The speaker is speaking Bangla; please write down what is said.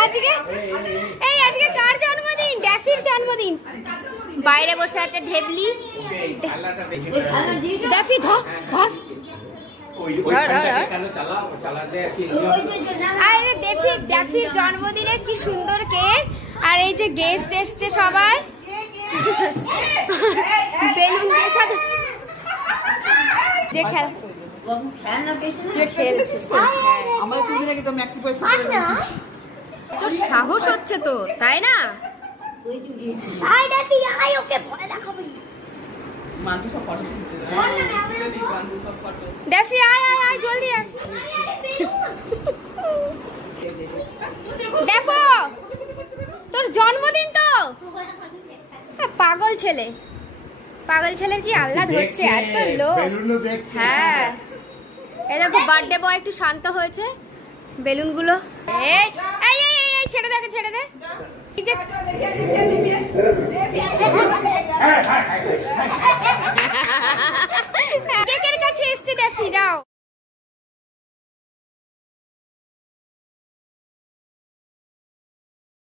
আজকে কার জন্মদিন? ড্যাফির জন্মদিন। বাইরে বসে আছে ঢেবলি। ড্যাফি ধর ধর। ড্যাফির জন্মদিনের কি সুন্দর কেক। আর এই যে গেস্ট এসছে সবাই, বেলুন দিয়ে সাথে যে তোর সাহস হচ্ছে তো, তাই না? ড্যাফি আয় আয় আয় জলদি আয়। দেখো তোর জন্মদিন তো। পাগল ছেলে, পাগল ছেলের কি আল্লাহ ধরছে এত লোক। হ্যাঁ এই দেখো বার্থডে বয় একটু শান্ত হয়েছে। বেলুনগুলো এই এই এই ছেড়ে দে, ছেড়ে দে। কেকের কাছে এসছে ড্যাফি, যাও।